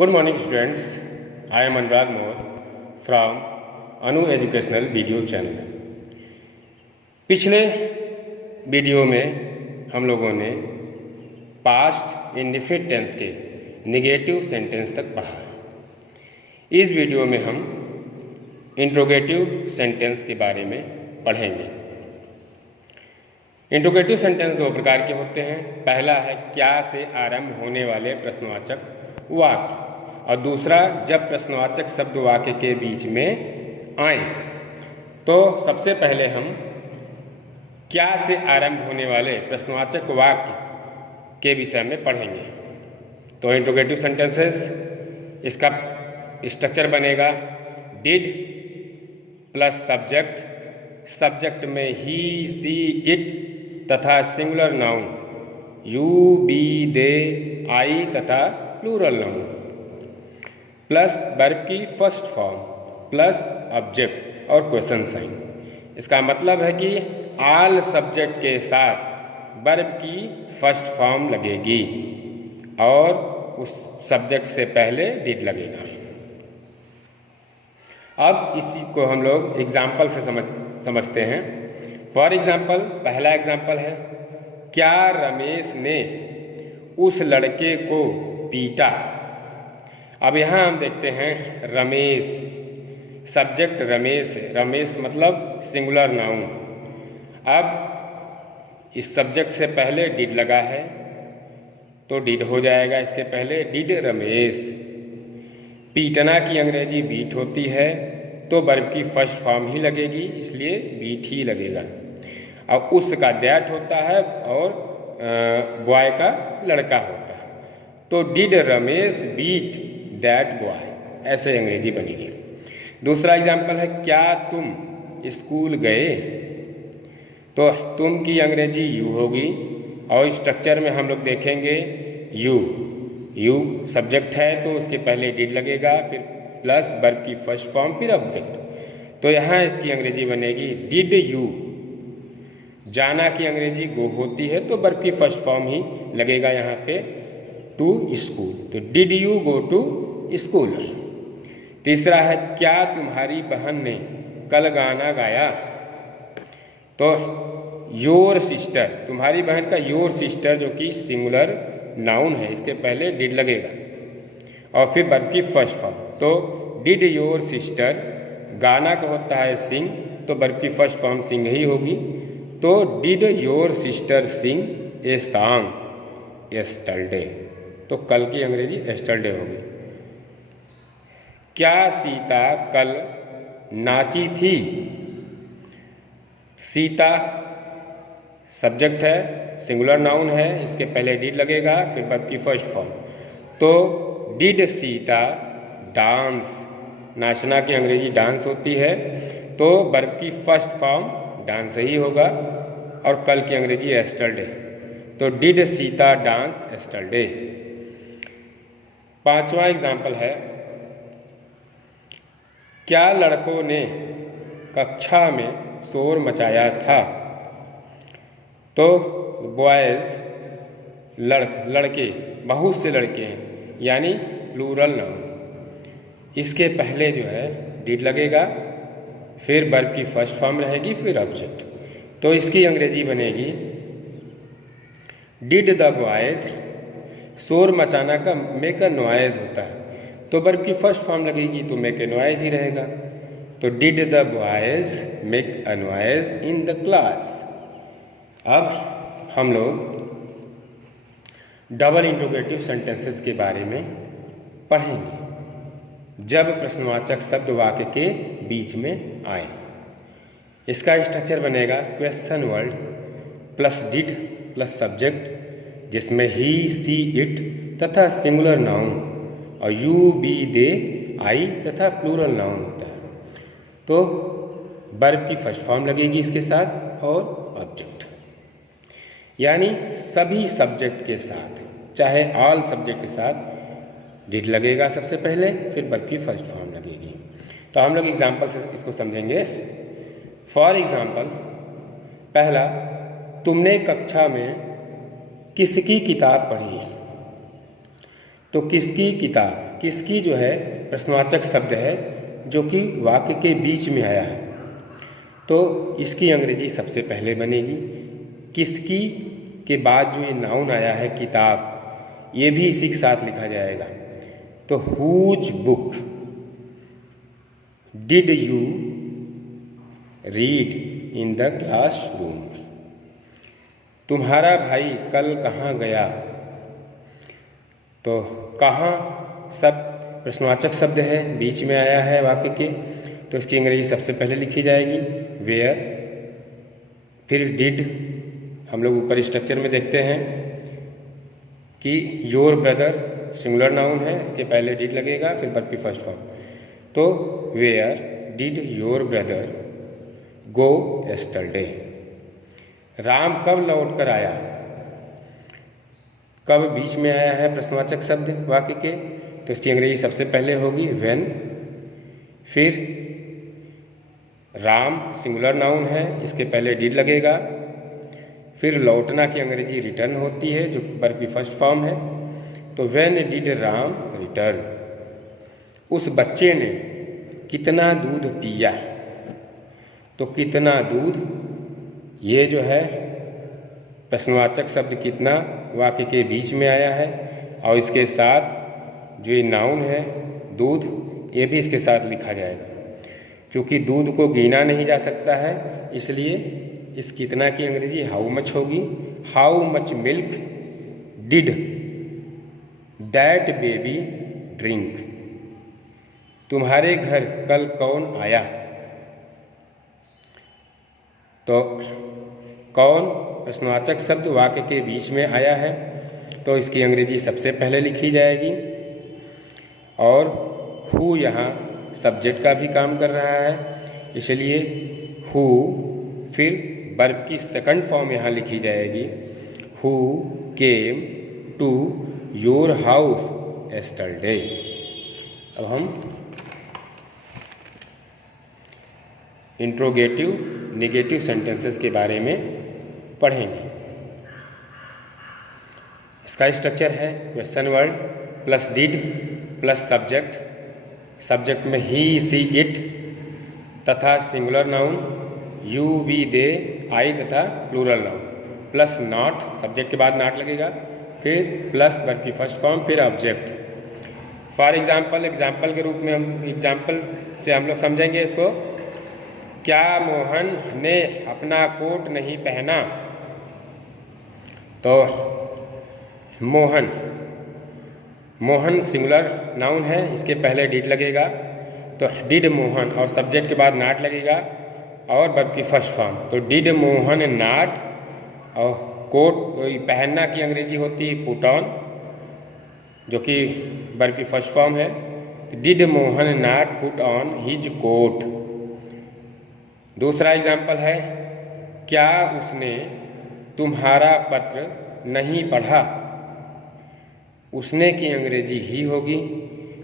Good morning students, I am Anurag Moore from Anu educational video channel. पिछले video में हम लोगों ने पास्ट इंडेफिनिट टेंस के नेगेटिव सेंटेंस तक पढ़ा। इस वीडियो में हम इंट्रोगेटिव सेंटेंस के बारे में पढ़ेंगे। इंट्रोगेटिव सेंटेंस दो प्रकार के होते हैं। पहला है क्या से आरंभ होने वाले प्रश्नवाचक वाक्य, और दूसरा जब प्रश्नवाचक शब्द वाक्य के बीच में आए। तो सबसे पहले हम क्या से आरंभ होने वाले प्रश्नवाचक वाक्य के विषय में पढ़ेंगे। तो इंट्रोगेटिव सेंटेंसेस, इसका स्ट्रक्चर बनेगा डिड प्लस सब्जेक्ट, सब्जेक्ट में ही सी इट तथा singular noun you B they I तथा प्लूरल नाउन, प्लस वर्ब की फर्स्ट फॉर्म प्लस ऑब्जेक्ट और क्वेश्चन साइन। इसका मतलब है कि ऑल सब्जेक्ट के साथ वर्ब की फर्स्ट फॉर्म लगेगी और उस सब्जेक्ट से पहले डिड लगेगा। अब इसी को हम लोग एग्जाम्पल से समझते हैं। फॉर एग्जाम्पल, पहला एग्जाम्पल है क्या रमेश ने उस लड़के को पीटा। अब यहाँ हम देखते हैं रमेश, सब्जेक्ट रमेश है, रमेश मतलब सिंगुलर नाउन। अब इस सब्जेक्ट से पहले डिड लगा है तो डिड हो जाएगा इसके पहले डिड रमेश। पीटना की अंग्रेजी बीट होती है तो वर्ब की फर्स्ट फॉर्म ही लगेगी, इसलिए बीट ही लगेगा। अब उसका दैट होता है और बॉय का लड़का होता है, तो did Ramesh beat that boy, ऐसे अंग्रेजी बनेगी। दूसरा एग्जाम्पल है क्या तुम स्कूल गए। तो तुम की अंग्रेजी यू होगी और स्ट्रक्चर में हम लोग देखेंगे यू सब्जेक्ट है तो उसके पहले डिड लगेगा, फिर प्लस वर्ब की फर्स्ट फॉर्म फिर ऑब्जेक्ट। तो यहाँ इसकी अंग्रेजी बनेगी डिड यू। जाना की अंग्रेजी गो होती है तो वर्ब की फर्स्ट फॉर्म ही लगेगा यहाँ पे टू स्कूल, तो did you go to school. तीसरा है क्या तुम्हारी बहन ने कल गाना गाया। तो योर सिस्टर, तुम्हारी बहन का योर सिस्टर जो कि सिंगुलर नाउन है, इसके पहले डिड लगेगा और फिर वर्ब की फर्स्ट फॉर्म। तो डिड योर सिस्टर, गाना का होता है सिंग तो वर्ब की फर्स्ट फॉर्म सिंग ही होगी। तो did your sister sing a song yesterday, तो कल की अंग्रेजी यस्टरडे होगी। क्या सीता कल नाची थी। सीता सब्जेक्ट है, सिंगुलर नाउन है, इसके पहले डिड लगेगा फिर वर्ब की फर्स्ट फॉर्म। तो डिड सीता डांस, नाचना की अंग्रेजी डांस होती है तो वर्ब की फर्स्ट फॉर्म डांस ही होगा और कल की अंग्रेजी यस्टरडे, तो डिड सीता डांस यस्टरडे। पांचवा एग्जाम्पल है क्या लड़कों ने कक्षा में शोर मचाया था। तो बॉयज लड़के, बहुत से लड़के हैं यानी प्लूरल नाउन, इसके पहले जो है डिड लगेगा फिर वर्ब की फर्स्ट फॉर्म रहेगी फिर ऑब्जेक्ट। तो इसकी अंग्रेजी बनेगी डिड द बॉयज, शोर मचाना का मेक अ नॉइज होता है तो वर्ब की फर्स्ट फॉर्म लगेगी तो मेक अ नॉइज ही रहेगा। तो did the boys make a noise in the class. अब हम लोग डबल इंट्रोगेटिव सेंटेंसेस के बारे में पढ़ेंगे जब प्रश्नवाचक शब्द वाक्य के बीच में आए। इसका स्ट्रक्चर बनेगा question word plus did plus subject, जिसमें ही सी इट तथा सिंगुलर नाउन और यू बी दे आई तथा प्लूरल नाउन होता है। तो वर्ब की फर्स्ट फॉर्म लगेगी इसके साथ और ऑब्जेक्ट, यानी सभी सब्जेक्ट के साथ, चाहे ऑल सब्जेक्ट के साथ डिड लगेगा सबसे पहले फिर वर्ब की फर्स्ट फॉर्म लगेगी। तो हम लोग एग्जाम्पल से इसको समझेंगे। फॉर एग्जाम्पल, पहला, तुमने कक्षा में किसकी किताब पढ़ी। तो किसकी किताब, किसकी जो है प्रश्नवाचक शब्द है जो कि वाक्य के बीच में आया है, तो इसकी अंग्रेजी सबसे पहले बनेगी। किसकी के बाद जो ये नाउन आया है किताब, ये भी इसी के साथ लिखा जाएगा। तो whose book did you read in the classroom. तुम्हारा भाई कल कहाँ गया। तो कहाँ सब प्रश्नवाचक शब्द है, बीच में आया है वाक्य के, तो इसकी अंग्रेजी सबसे पहले लिखी जाएगी वेयर। फिर डिड, हम लोग ऊपर स्ट्रक्चर में देखते हैं कि योर ब्रदर सिंगुलर नाउन है, इसके पहले डिड लगेगा, फिर वर्ब की फर्स्ट फॉर्म। तो where did your brother go yesterday. Ram कब लौट कर आया। कब बीच में आया है प्रश्नवाचक शब्द वाक्य के, तो इसकी अंग्रेजी सबसे पहले होगी व्हेन। फिर राम सिंगुलर नाउन है, इसके पहले डिड लगेगा। फिर लौटना की अंग्रेजी रिटर्न होती है जो वर्ब की फर्स्ट फॉर्म है। तो व्हेन डिड राम रिटर्न। उस बच्चे ने कितना दूध पिया। तो कितना दूध, ये जो है प्रश्नवाचक शब्द कितना वाक्य के बीच में आया है, और इसके साथ जो ये नाउन है दूध, ये भी इसके साथ लिखा जाएगा। क्योंकि दूध को गिना नहीं जा सकता है, इसलिए इस कितना की अंग्रेजी हाउ मच होगी। How much milk did that baby drink. तुम्हारे घर कल कौन आया। तो कौन प्रश्नवाचक शब्द वाक्य के बीच में आया है, तो इसकी अंग्रेजी सबसे पहले लिखी जाएगी। और हु यहाँ सब्जेक्ट का भी काम कर रहा है, इसलिए हु, फिर वर्ब की सेकंड फॉर्म यहाँ लिखी जाएगी who came to your house yesterday. अब हम इंट्रोगेटिव नेगेटिव सेंटेंसेस के बारे में पढ़ेंगे। इसका स्ट्रक्चर है question word plus did plus subject. Subject में ही सी इट तथा singular noun you we they I तथा plural noun, plus not, subject के बाद नॉट लगेगा, फिर प्लस वर्ब की फर्स्ट फॉर्म, फिर ऑब्जेक्ट। फॉर एग्जाम्पल के रूप में एग्जाम्पल से हम लोग समझेंगे इसको। क्या मोहन ने अपना कोट नहीं पहना। तो मोहन सिंगुलर नाउन है, इसके पहले डिड लगेगा, तो डिड मोहन, और सब्जेक्ट के बाद नॉट लगेगा और वर्ब की फर्स्ट फॉर्म। तो डिड मोहन नॉट, और कोट पहनना की अंग्रेजी होती है पुट ऑन, जो कि वर्ब की फर्स्ट फॉर्म है। Did Mohan not put on his coat. दूसरा एग्जाम्पल है क्या उसने तुम्हारा पत्र नहीं पढ़ा। उसने की अंग्रेजी ही होगी,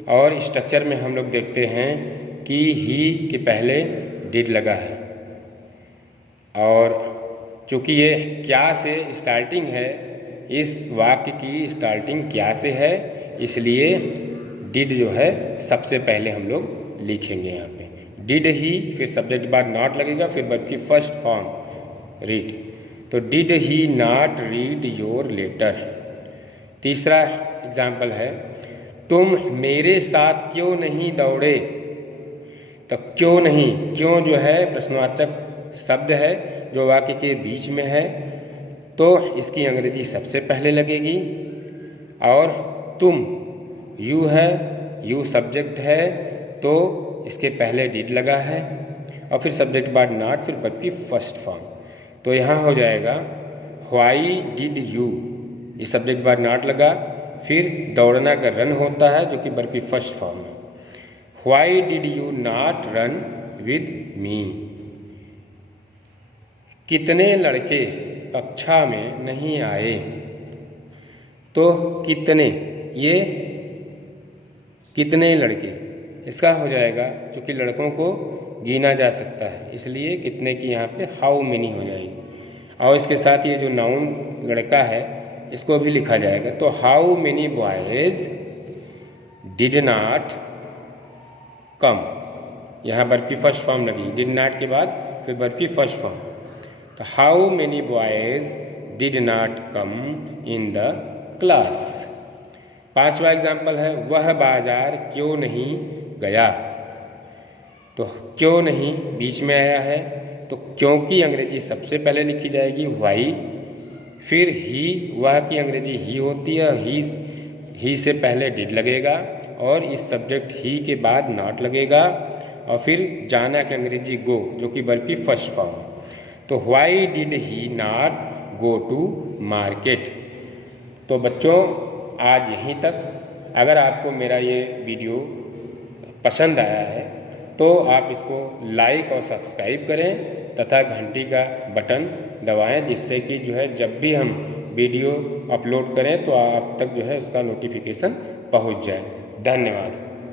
और स्ट्रक्चर में हम लोग देखते हैं कि ही के पहले डिड लगा है, और चूँकि ये क्या से स्टार्टिंग है, इस वाक्य की स्टार्टिंग क्या से है, इसलिए डिड जो है सबसे पहले हम लोग लिखेंगे यहाँ पे डिड ही, फिर सब्जेक्ट के बाद नॉट लगेगा, फिर वर्ब की फर्स्ट फॉर्म रीड। तो did he not read your letter. तीसरा एग्जाम्पल है तुम मेरे साथ क्यों नहीं दौड़े। तो क्यों नहीं, क्यों जो है प्रश्नवाचक शब्द है जो वाक्य के बीच में है, तो इसकी अंग्रेजी सबसे पहले लगेगी। और तुम यू है, यू सब्जेक्ट है, तो इसके पहले डिड लगा है, और फिर सब्जेक्ट बाद नॉट, फिर वर्ब की फर्स्ट फॉर्म। तो यहाँ हो जाएगा व्हाई डिड यू, इस सब्जेक्ट बाद नॉट लगा, फिर दौड़ना का रन होता है जो कि वर्ब की फर्स्ट फॉर्म है। Why did you not run with me. कितने लड़के कक्षा में नहीं आए। तो कितने, ये कितने लड़के, इसका हो जाएगा क्योंकि लड़कों को गिना जा सकता है, इसलिए कितने की यहाँ पे हाउ मेनी हो जाएगी, और इसके साथ ये जो नाउन लड़का है इसको भी लिखा जाएगा। तो how many boys did not come, यहाँ वर्ब की फर्स्ट फॉर्म लगी, डिड नॉट के बाद फिर वर्ब की फर्स्ट फॉर्म। तो how many boys did not come in the class. 5वां एग्जाम्पल है वह बाजार क्यों नहीं गया। तो क्यों नहीं बीच में आया है, तो क्यों की अंग्रेजी सबसे पहले लिखी जाएगी व्हाई, फिर ही, वह की अंग्रेजी ही होती है, ही से पहले डिड लगेगा और इस सब्जेक्ट ही के बाद नॉट लगेगा और फिर जाना की अंग्रेजी गो जो कि वर्ब की फर्स्ट फॉर्म है। तो why did he not go to market. तो बच्चों आज यहीं तक। अगर आपको मेरा ये वीडियो पसंद आया है तो आप इसको लाइक और सब्सक्राइब करें तथा घंटी का बटन दबाएं, जिससे कि जो है जब भी हम वीडियो अपलोड करें तो आप तक जो है उसका नोटिफिकेशन पहुंच जाए। धन्यवाद।